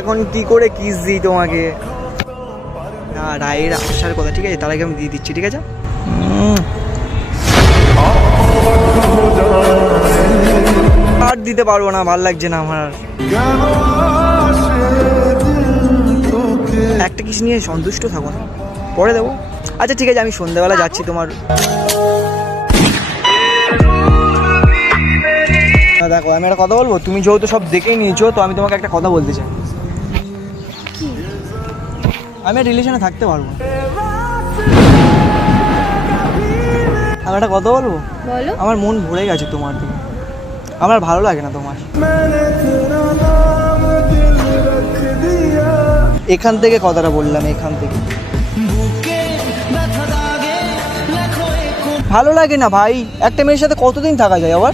এখন কি করে কিস দিই তোমাকে? না, রায়ের আসার কথা, ঠিক আছে? তার আগে আমি দিয়ে দিচ্ছি, ঠিক আছে। আর দিতে পারব না, ভালো লাগছে না আমার। একটা কিস নিয়ে সন্তুষ্ট থাকো না। পরে দেবো। আচ্ছা ঠিক আছে, আমি সন্ধ্যাবেলা যাচ্ছি তোমার। দেখো, আমি একটা কথা বলব? তুমি যেহেতু সব দেখেই নিয়েছো, তো আমি তোমাকে একটা কথা বলতে চাই। আমি রিলেশনে থাকতে পারব না। আমি একটা কথা বলব? বলো। আমার মন ভরে গেছে তোমার দিকে। আমার ভালো লাগে না তোমার। এখান থেকে কথাটা বললাম এখান থেকে। ভালো লাগে না ভাই? একটা মেয়ের সাথে কতদিন থাকা যায় আবার?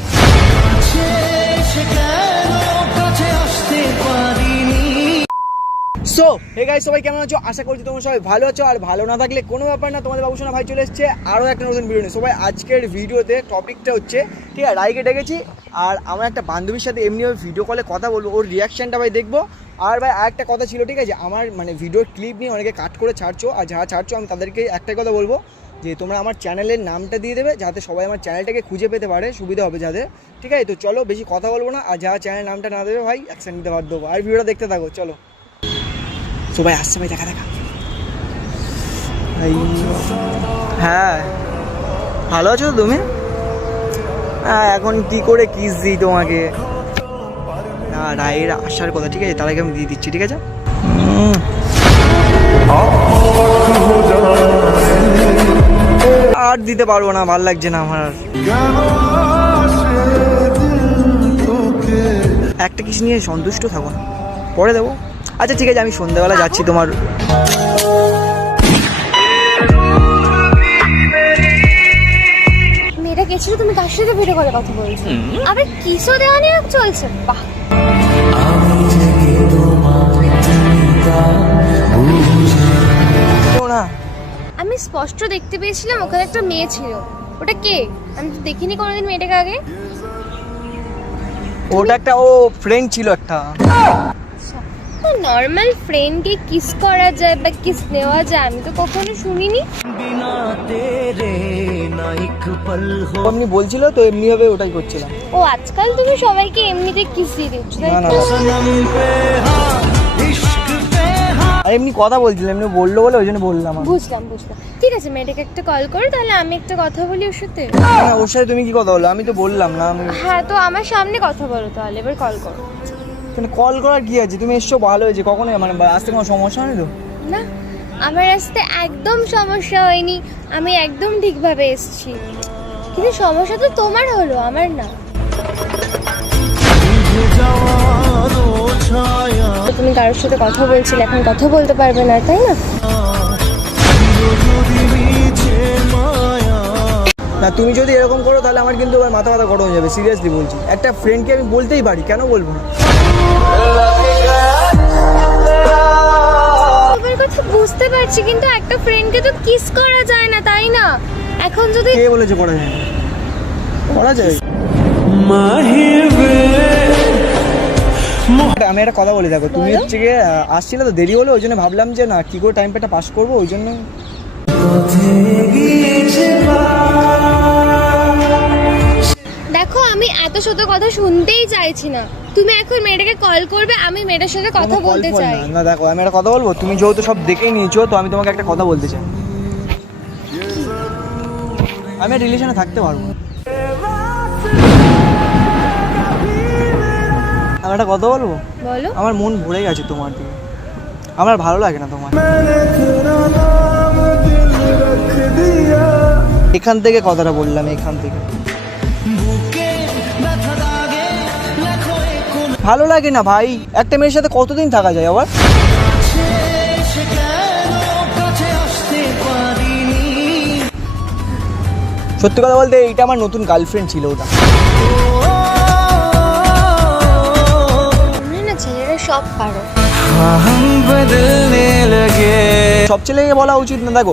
সো হে গাইস সবাই কেমন আছো? আশা করছি তোমরা সবাই ভালো আছো। আর ভালো না থাকলে কোনো ব্যাপার না, তোমাদের বাবুসোনা ভাই চলে এসেছে আরও একটা নতুন ভিডিও নিয়ে। সবাই, আজকের ভিডিওতে টপিকটা হচ্ছে, ঠিক আছে রাইকে ডেকেছি। আর আমার একটা বান্ধবীর সাথে এমনিভাবে ভিডিও কলে কথা বলব, ওর রিয়াকশানটা ভাই দেখব। আর ভাই, আরেকটা কথা ছিল, ঠিক আছে, আমার মানে ভিডিওর ক্লিপ নিয়ে অনেকে কাট করে ছাড়ছো, আর যারা ছাড়ছো, আমি তাদেরকে একটাই কথা বলব, যে তোমরা আমার চ্যানেলের নামটা দিয়ে দেবে, যাতে সবাই আমার চ্যানেলটাকে খুঁজে পেতে পারে, সুবিধা হবে যাদের, ঠিক আছে? তো চলো, বেশি কথা বলব না, আর যারা চ্যানেলের নামটা না দেবে ভাই অ্যাকশন নিতে বাধ্য আর ভিডিওটা দেখতে থাকো, চলো। সবাই আসছে ভাই দেখা দেখা। হ্যাঁ। ভালো আছো তুমি? হ্যাঁ এখন কি করে কিস দিই তোমাকে? না, রায়ের আসার কথা, ঠিক আছে? তার আগে আমি দিয়ে দিচ্ছি, ঠিক আছে? আর দিতে পারব না, ভালো লাগছে না আমার। একটা কিস নিয়ে সন্তুষ্ট থাকো পরে দেবো। আচ্ছা ঠিক আছে আমি সন্ধ্যাবেলা যাচ্ছি তোমার। মেয়েটা গেছিল তুমি কার সাথে ভিডিও কলে কথা বলছো। আবার কিসও দেওয়া নিয়ে চলছে বাহ। আমি স্পষ্ট দেখতে পেয়েছিলাম ওখানে একটা মেয়ে ছিল। ওটা কে? আমি তো দেখিনি কোনোদিন মেয়েটাকে আগে। ওটা একটা ও ফ্রেন্ড ছিল একটা। নর্মাল ফ্রেন্ডকে কিস করা যায় বা কিস নেওয়া যায় আমি তো কখনো শুনিনি। এমনি বলছিল তো এমনি ভাবে ওটাই করছিলাম। ও আজকাল তুমি সবাইকে এমনিতে কিস দিয়ে দিচ্ছ না না আর এমনি কথা বলছিলাম এমনি বলল বলে ওই জন্য বললাম। বুঝলাম বুঝলাম। ঠিক আছে মেয়েটাকে একটা কল করো তাহলে আমি একটা কথা বলি ওর সাথে। ওর সাথে তুমি কি কথা বলল? আমি তো বললাম না আমি হ্যাঁ তো আমার সামনে কথা বলো তাহলে এবার কল করো। কল করার কি আছে? তুমি এসছো ভালো হয়েছে। কখনো মানে আসতে কোনো সমস্যা হয়নি তো? না আমার আসতে একদম সমস্যা হয়নি। আমি একদম ঠিকভাবে এসেছি। কিন্তু সমস্যা তো তোমার হলো আমার না। তুমি কারোর সাথে কথা বলছিলে এখন কথা বলতে পারবে না তাই না? না তুমি যদি এরকম করো তাহলে আমার কিন্তু মাথা ব্যথা গরম হয়ে যাবে। সিরিয়াসলি বলছি। একটা ফ্রেন্ডকে আমি বলতেই পারি কেন বলব না? বুঝতে পারছি কিন্তু একটা ফ্রেন্ডকে তো কিস করা যায় না তাই না? এখন যদি কে বলেছে করা যায়? না? করা যায় আমি একটা কথা বলি দেখো তুমি হচ্ছে গিয়ে আসছিলে তো দেরি হলো ওই জন্য ভাবলাম যে না কি করে টাইমটা পাস করব ওই জন্য। দেখো আমি এত শত কথা শুনতেই চাইছি না। তুমি এখন মেয়েটাকে কল করবে আমি মেয়েটার সাথে কথা বলতে চাই। না। দেখো আমি একটা কথা বলব। তুমি যেহেতু সব দেখেই নিয়েছো তো আমি তোমাকে একটা কথা বলতে চাই। আমি রিলেশনে থাকতে পারব। আমি একটা কথা বলব? বলো। আমার মন ভরে গেছে তোমার দিকে। আমার ভালো লাগে না তোমার। এখান থেকে কথাটা বললাম এখান থেকে। ভালো লাগে না ভাই? একটা মেয়ের সাথে কতদিন থাকা যায় আবার? সত্যি কথা বলতে এইটা আমার নতুন গার্লফ্রেন্ড ছিল ওটা। সব পারো। সব ছেলেকে বলা উচিত না। দেখো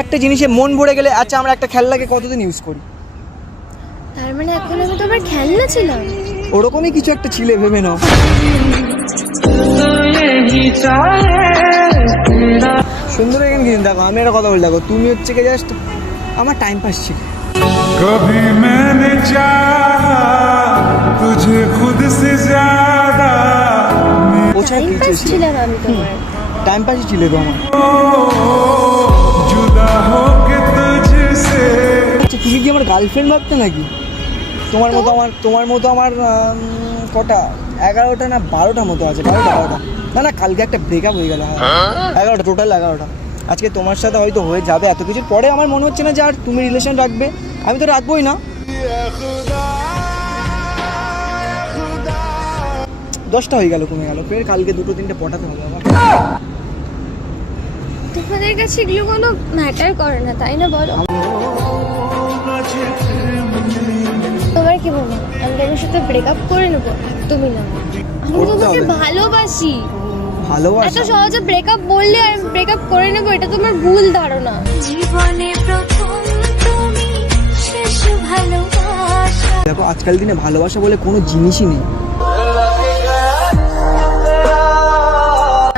একটা জিনিসে মন ভরে গেলে আচ্ছা আমরা একটা খেলনাকে কতদিন ইউজ করি? তার মানে এখন আমি তোমার খেলনা ছিলাম। ওরকমই কিছু একটা ছিলে ভেবে নাও সুন্দর এখানে কিন্তু দেখো আমি একটা কথা বলি দেখো তুমি হচ্ছে কি জাস্ট আমার টাইম পাস ছিল कभी मैंने चाहा तुझे खुद से ज्यादा ওছাড়া টাইম কিছু পাস ছিল ছিলাম আমি তোমার টাইম পাসই ছিল তো আমার जुदा होके तुझसे আচ্ছা তুমি কি আমার গার্লফ্রেন্ড ভাবতে নাকি তোমার মতো আমার তোমার মতো আমার কটা? এগারোটা না বারোটা মতো আছে? বারোটা বারোটা। না না কালকে একটা ব্রেকআপ হয়ে গেল হ্যাঁ। এগারোটা টোটাল এগারোটা। আজকে তোমার সাথে হয়তো হয়ে যাবে এত কিছুর পরে আমার মনে হচ্ছে না যে আর তুমি রিলেশন রাখবে। আমি তো রাখবোই না। দশটা হয়ে গেল কমে গেল। ফের কালকে দুটো তিনটে পটাতে হবে আবার তোমাদের কাছে এগুলো কোনো ম্যাটার করে না তাই না বলো? তোমার কি মনে আমি তোমার সাথে ব্রেকআপ করে নেব তুমি না। আমি তোমাকে হবে। ভালোবাসি। এত ভালোবাসা সহজে ব্রেকআপ বললে আর ব্রেকআপ করে নেব এটা তোমার ভুল ধারণা। জীবনে প্রথম তুমি শেষ ভালোবাসা। দেখো আজকাল দিনে ভালোবাসা বলে কোনো জিনিসই নেই।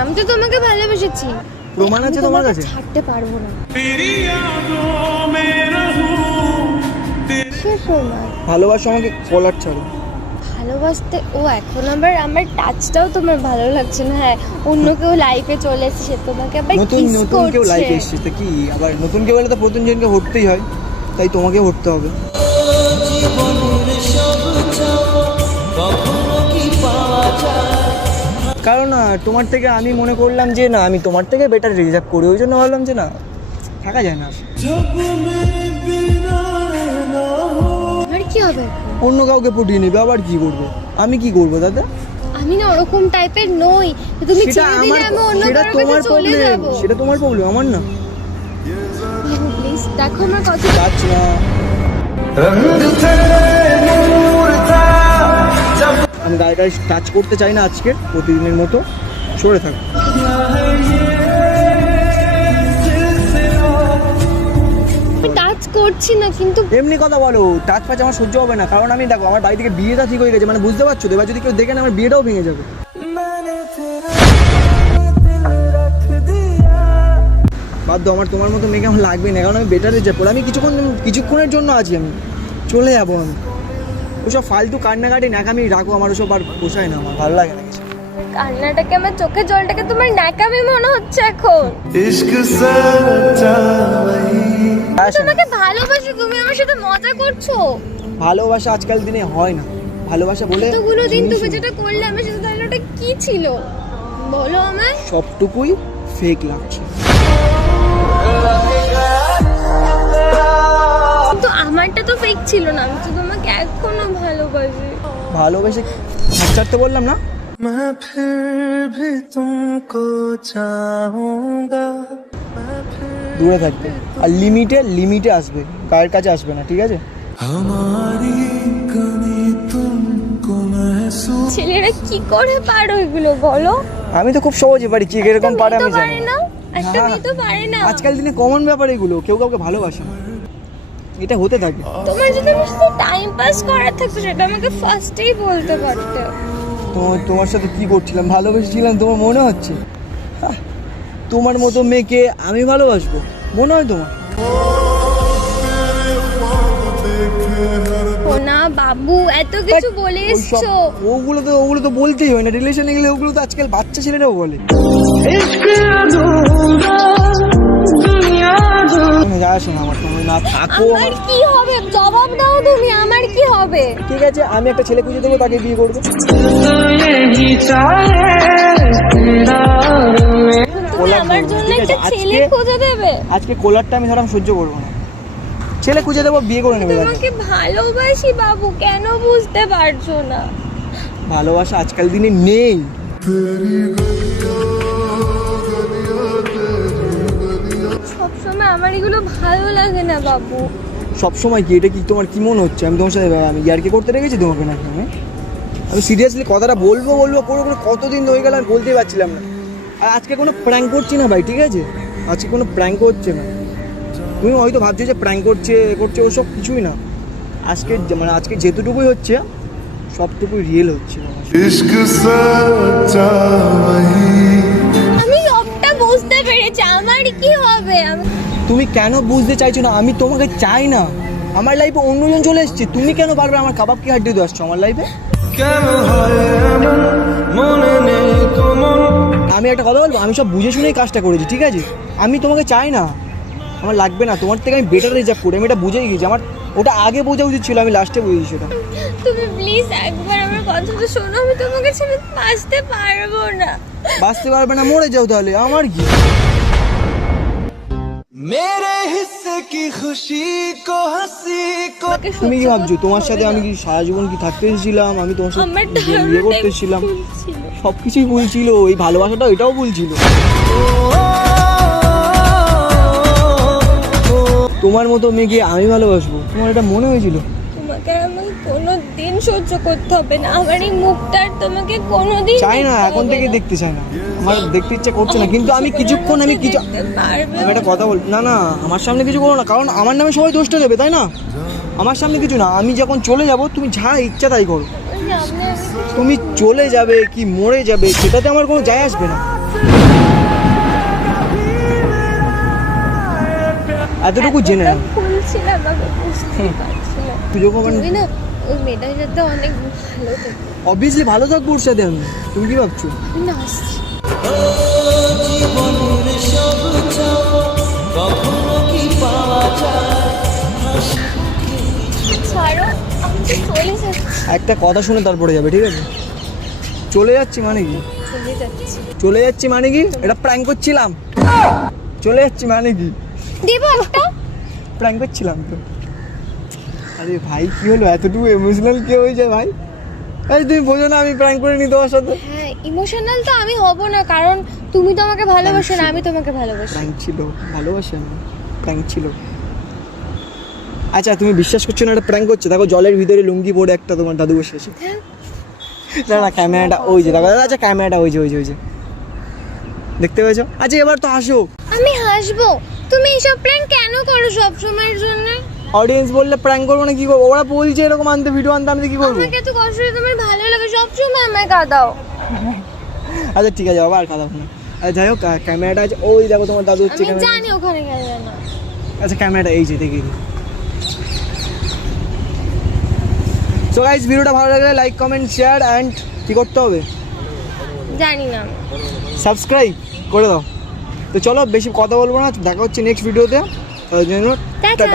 আমি তো তোমাকে ভালোবেসেছি। প্রমাণ আছে তোমার কাছে? ছাড়তে পারব না। ভালোবাসা আমাকে কলার ছাড়ো। ভালোবাসতে ও এখন আবার আমার টাচটাও তোমার ভালো লাগছে না। হ্যাঁ অন্য কেউ লাইফে চলে এসেছে সে তোমাকে আবার নতুন কিস নতুন কেউ লাইফে করছে। এসছে তো কি? আবার নতুন কেউ এলে তো প্রথম জনকে হটতেই হয় তাই তোমাকে হটতে হবে। কারণ আহ, তোমার থেকে আমি মনে করলাম যে না আমি তোমার থেকে বেটার রিজার্ভ করি ওই জন্য ভাবলাম যে না থাকা যায় না। আর। কি হবে? অন্য কাউকে পটিয়ে নেবে আবার কি করবে? আমি কি করব দাদা? আমি না ওরকম টাইপের নই। তুমি ছেড়ে দিলে আমি অন্য সেটা তোমার প্রবলেম সেটা তোমার প্রবলেম আমার না। প্লিজ আমার কথা। যাচ্ছি না। আমি গাড়িটা টাচ করতে চাই না আজকে প্রতিদিনের মতো। সরে থাকো। করছি না কিন্তু এমনি কথা বলো টাচ পাচ আমার সহ্য হবে না। কারণ আমি দেখো আমার বাড়ি থেকে বিয়েটা ঠিক হয়ে গেছে মানে বুঝতে পারছ তো? এবার যদি কেউ দেখে না আমার বিয়েটাও ভেঙে যাবে। বাধ্য আমার তোমার মতো মেয়েকে আমার লাগবে না কারণ আমি বেটার হয়ে যাব আমি কিছুক্ষণ কিছুক্ষণের জন্য আছি আমি। চলে যাব আমি। ওসব ফালতু কান্নাকাটি ন্যাকামি রাখো আমার ওসব আর পোষায় না আমার ভালো লাগে না কান্নাটাকে আমার চোখের জলটাকে তোমার ন্যাকামি মনে হচ্ছে এখন। তোমাকে ভালোবাসি তুমি আমার সাথে মজা করছো ভালোবাসা আজকাল দিনে হয় না ভালোবাসা বলে এতগুলো দিন তুমি জিনিসই না। যেটা করলে আমার সাথে তাহলে ওটা কি ছিল বলো আমায় সবটুকুই ফেক লাগছে কিন্তু আমারটা তো ফেক ছিল না আমি তো তোমাকে এখনো ভালোবাসি ভালোবেসে হাত ছাড়তে বললাম না मैं फिर भी तुमको चाहूंगा দূরে থাকবে। আর লিমিটে লিমিটে আসবে। গায়ের কাছে আসবে না ঠিক আছে? ছেলেরা কি করে পারো এগুলো বলো? আমি তো খুব সহজে পারি কি এরকম পারে আমি জানি না। আজকাল দিনে কমন ব্যাপার এগুলো কেউ কাউকে ভালোবাসে এটা হতে থাকে। তোমার যদি আমার টাইম পাস করার থাকতো সেটা আমাকে ফার্স্টেই বলতে পারতে। তো তোমার সাথে কি করছিলাম? ভালোবেসেছিলাম তোমার মনে হচ্ছে? তোমার মতো মেয়েকে আমি ভালোবাসবো। মনে হয় তোমার? ও না বাবু এত কিছু বলে ওইসব- এসছো। ওগুলো তো ওগুলো তো বলতেই হয় না। রিলেশনে গেলে ওগুলো তো আজকাল বাচ্চা ছেলেরাও বলে। আমার কি হবে? জবাব দাও তুমি আমার কি হবে? ঠিক আছে আমি একটা ছেলে খুঁজে দেবো তাকে বিয়ে করব। আমার জন্য একটা ছেলে খুঁজে দেবে। আজকে কোলারটা আমি ধরাম সহ্য করব না। ছেলে খুঁজে দেবো বিয়ে করে নেবে তোমাকে ভালোবাসি বাবু কেন বুঝতে পারছ না? ভালোবাসা আজকাল দিনে নেই। সবসময় আমার এগুলো ভালো লাগে না বাবু। সব সময় কি এটা কি তোমার কি মনে হচ্ছে? আমি তোমার সাথে আমি ইয়ারকি করতে রেখেছি তোমাকে নাকি আমি আমি সিরিয়াসলি কথাটা বলব বলব করে করে কতদিন হয়ে গেল আমি বলতেই পারছিলাম না। আর আজকে কোনো প্র্যাঙ্ক করছি না ভাই ঠিক আছে? আজকে কোনো প্র্যাঙ্ক হচ্ছে না। তুমি হয়তো ভাবছ যে প্র্যাঙ্ক করছে এ করছে ওসব কিছুই না। আজকে মানে আজকে যেতটুকুই হচ্ছে সবটুকুই রিয়েল হচ্ছে। আমি বুঝতে পেরেছি আমার কি হবে? তুমি কেন বুঝতে চাইছো না? আমি তোমাকে চাই না। আমার লাইফে অন্যজন চলে এসছে তুমি কেন পারবে আমার কাবাব কি হাড্ডি দিয়ে আসছো আমার লাইফে হয় মনে মন আমি একটা কথা বলব? আমি সব বুঝে শুনেই কাজটা করেছি ঠিক আছে? আমি তোমাকে চাই না। আমার লাগবে না। তোমার থেকে আমি বেটার রিজার্ভ করি। আমি এটা বুঝেই গেছি। আমার ওটা আগে বোঝা উচিত ছিল আমি লাস্টে বুঝেছি সেটা। তুমি প্লিজ একবার আমার কথাটা শোনো। আমি তোমাকে ছেড়ে বাঁচতে পারব না। বাঁচতে পারবে না মরে যাও তাহলে। আমার কি? মেরে হিসে কি খুশি কো হাসি কো তুমি কি ভাবছ? তোমার সাথে আমি কি সারা জীবন কি থাকতে এসেছিলাম? আমি তোমার সাথে বিয়ে করতে ছিলাম সবকিছুই বলছিল এই ভালোবাসাটা এটাও বলছিল তোমার মতো মেয়েকে আমি ভালোবাসবো। তোমার এটা মনে হয়েছিল? তোমাকে আমাকে কোনো দিন সহ্য করতে হবে না। আমার এই মুখটা আর তোমাকে কোনোদিন চাই না এখন থেকে দেখতে চাই না। আমার দেখতে ইচ্ছা করছে না কিন্তু আমি কিছুক্ষণ আমি কিছু আমি একটা কথা বল না না আমার সামনে কিছু করো না কারণ আমার নামে সবাই দোষটা দেবে তাই না? আমার সামনে কিছু না আমি যখন চলে যাব তুমি যা ইচ্ছা তাই করো। তুমি চলে যাবে কি মরে যাবে সেটাতে আমার কোনো যায় আসবে না। এতটুকু জেনে না আমি না ওই মেয়েটার সাথে অনেক ভালো অবভিয়াসলি ভালো থাকব ওর সাথে আমি। তুমি কি ভাবছ? না আসছি। একটা কথা শুনে তারপরে যাবে ঠিক আছে? চলে যাচ্ছি মানে কি? চলে যাচ্ছি। মানে কি? এটা প্র্যাঙ্ক করছিলাম। চলে যাচ্ছি মানে কি? প্র্যাঙ্ক করছিলাম তো। আরে ভাই কি হলো? এতটুকু ইমোশনাল কি হয়ে যায় ভাই? এই তুমি বোঝো না আমি প্র্যাঙ্ক করে নি তোমার সাথে। হ্যাঁ ইমোশনাল তো আমি হব না কারণ তুমি তো আমাকে ভালোবাসো না আমি তোমাকে ভালোবাসি। প্র্যাঙ্ক ছিল। ভালোবাসি আমি। প্র্যাঙ্ক ছিল। আচ্ছা তুমি বিশ্বাস করছ না এটা প্র্যাঙ্ক করছ? দেখো জলের ভিতরে লুঙ্গি পরে একটা তোমার দাদু বসে আছে হ্যাঁ। না না ক্যামেরাটা ওই যে দেখো আচ্ছা ক্যামেরাটা ওই যে ওই যে ওই যে। দেখতে পেয়েছ? আচ্ছা এবার তো হাসো। আমি হাসবো। তুমি এইসব প্ল্যান কেন করো সব সময়ের জন্য? অডিয়েন্স বললে প্র্যাঙ্ক করব না কি করব? ওরা বলছে এরকম আনতে ভিডিও আনতে আনতে কি করব? আমাকে তো কষ্ট তোমার ভালো লাগে সব সময় আমায় কাঁদাও। আচ্ছা ঠিক আছে বাবা আর খারাপ না। আচ্ছা যাই হোক ক্যামেরাটা আছে ওই দেখো তোমার দাদু হচ্ছে আমি ক্যামেরা জানি ওখানে গেলে না। আচ্ছা ক্যামেরাটা এই যে দিই। সো গাইজ ভিডিওটা ভালো লাগলে লাইক কমেন্ট শেয়ার অ্যান্ড কী করতে হবে? জানি না। সাবস্ক্রাইব করে দাও। তো চলো বেশি কথা বলব না দেখা হচ্ছে নেক্সট ভিডিওতে তার জন্য টাটা।